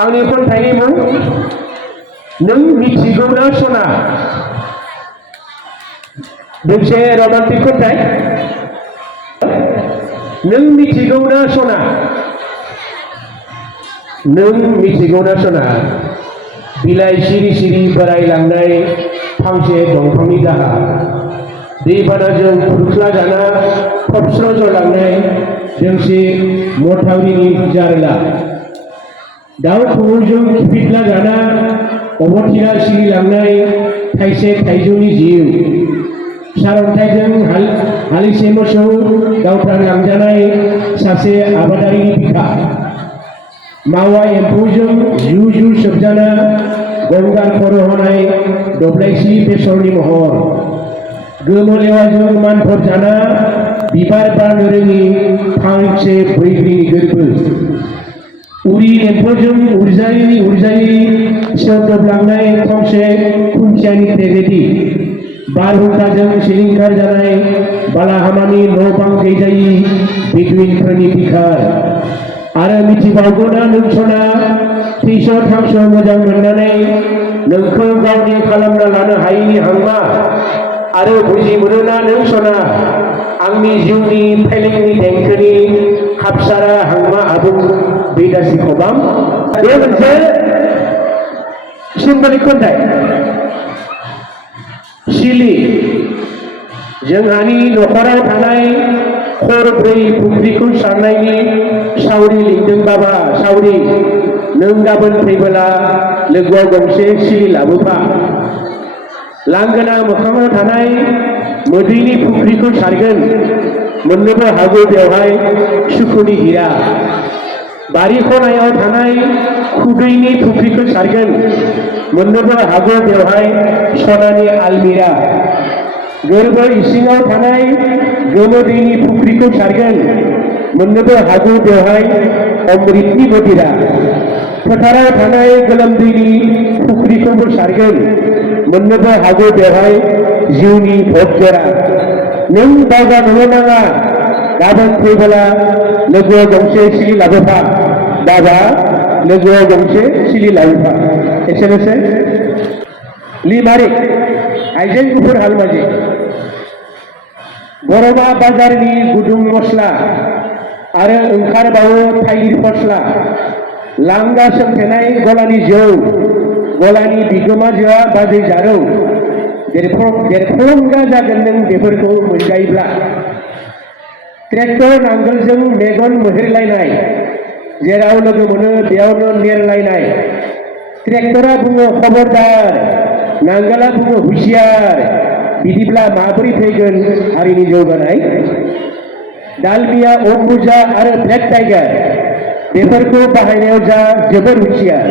आंनि खन्थाइनि मुं नों मिथिगौना सना दोंसे रमान्टिक खन्थाइ नों मिथिगौना सना नों मिथिगौना सना बिलाइ सिरि सिरि बोरायलांनाय फांसे दंफांनि दाहा दैबानाजों खुरख्ला जाना फबस्र' जलांनाय दोंसे मथावरिनि जारला दाउ खौवौजों खिफिदला जाना अबथिरा सिरिलांनाय थाइसे थाइजौनि जिउ सारन्थाइजों हालिसे मोसौ गावथारलांजानाय सासे आबादारिनि बिखा मावा एम्फौजों जु जु सोबजाना गंगार खर' होनाय दब्लायसि बेसरनि महर गोमोलेवाजों मानफोर जाना बिबार बारनो रोङि फांसे बैग्रिनि गोरबो उरि एम्फौजों उरजायै सेवदबलांनाय थंसे खुन्थियानि ट्रेजेडि बारहुंखाजों सिलिंखार जानाय बालाहामानि न' बां गैजायि बिग्रिनफोरनि बिखार आरो मिथिबावगौना नों सना थैस' थांस' मोजां मोननानै नोंखौ गावनि खालामना लानो हायैनि हांमा आरो बुजि मोनोना नों सना आंनि जिउनि फेलेंनि देंखोनि हाबसारा हांमा आबुं बेदासि खबाम बे मोनसे सिम्बलिक खन्थाइ सिलि जोंहानि न'खराव थानाय खरब्रै फुख्रिखौ सारनायनि सावरि लिंदों बाबा सावरि नों गाबोन फैबोला लोगोआव गंसे सिलि लाबोफा लांगोना मोखाङाव थानाय मोदैनि फुख्रिखौ सारगोन मोननोबो हागौ बेवहाय सुखुनि हिरा बारि खनायाव थानाय खुदैनि फुख्रिखौ सारगोन मोननोबो हागौ बेवहाय सनानि आलमिरा गोरबो इसिङाव थानाय गोमो दैनि फुख्रिखौ सारगोन मोननोबो हागौ बेवहाय अमृतनि मदिरा फोथाराव थानाय गोलोमदैनि फुख्रिखौबो सारगोन मोननोबो हागौ बेवहाय जिउनि भट जरा नों बावगारनो नाङा गाबोन फैबोला लोगोआव गंसे सिलि लाबोफा बाबा लोगोआव गंसे सिलि लाबोफा एसेनोसै लिमारिक आइजें गुफुर हालमाजि बरमा बाजारनि गुदुं मस्ला आरो ओंखारबावो थाइगिर फस्ला लांगा सोंथेनाय गलानि जौ गलानि बिगोमा जोआ बाजै जारौ देरफलंगा जागोन नों बेफोरखौ मोनजायोब्ला ट्रेक्टर नांगोलजों मेगन मोहेरलायनाय जेराव लोगो मोनो बेयावनो नेरलायनाय ट्रेक्टरा बुङो खबरदार नांगोला बुङो हुसियार बिदिब्ला माबोरै फैगोन हारिनि जौगानाय दालमिया अम्बुजा आरो ब्लेक टाइगार बेफोरखौ बाहायनायाव जा जोबोर हुसियार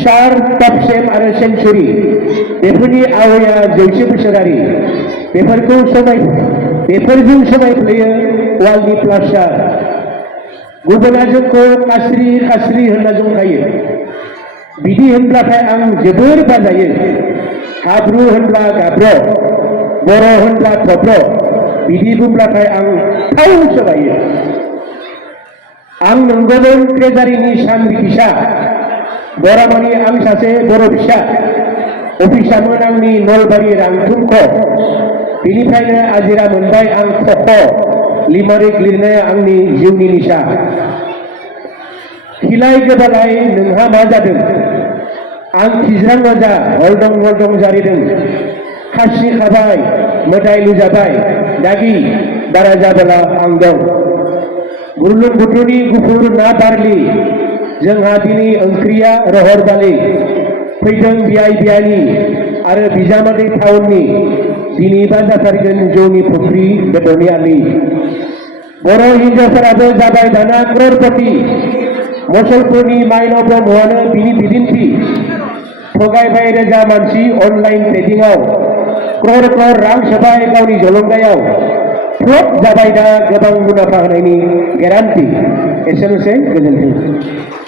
शार टपसेम आरो सेन्चुरि बेफोरनि आवैया 100 बोसोरारि बेफोरजों समायफ्लेयो वालनि प्लास्टार गुबुना जोंखौ खास्रि होनना जंखायो बिदि होनब्लाथाय आं जोबोर बाजायो हाब्रु होनब्ला गाब्र' बर' होनब्ला थब्र' बिदि बुंब्लाथाय आं थाव सोलायो आं नंगौमोन ट्रेजारिनि साननि फिसा बरामानि आं सासे बर' फिसा अफिसामोन आंनि नलबारि रांथुमख बेनिफ्रायनो आजिरा मोनबाय आं खख लिमारिक लिरनाया आंनि जिउनि निसा खिलाय गोबालाय नोंहा मा जादों आं खिज्रां राजा हरदं जारिदों खासि खाबाय मोदाय लुजाबाय दागि बारा जाबोला आं दं बुरलुंबुथुरनि गुफुर ना बारलि जोंहा दिनै ओंख्रिया रहर दालि फैदों बियानि आरो बिजामादै टाउननि दिनैबा जाथारगोन जौनि फुख्रि बेदरनि आलि बर' हिनजावफोराबो जाबाय दाना क्ररपति मुसलपुरनि माइनाव ब्रह्मआनो बिनि बिदिन्थि थगायबाय रोजा मानसि अनलाइन ट्रेडिंआव क्रर रां सोबाय गावनि जलंगायाव फ्लप जाबाय दा गोबां मुलाम्फा होनायनि गेरान्टि एसेनोसै गोजोन्थों।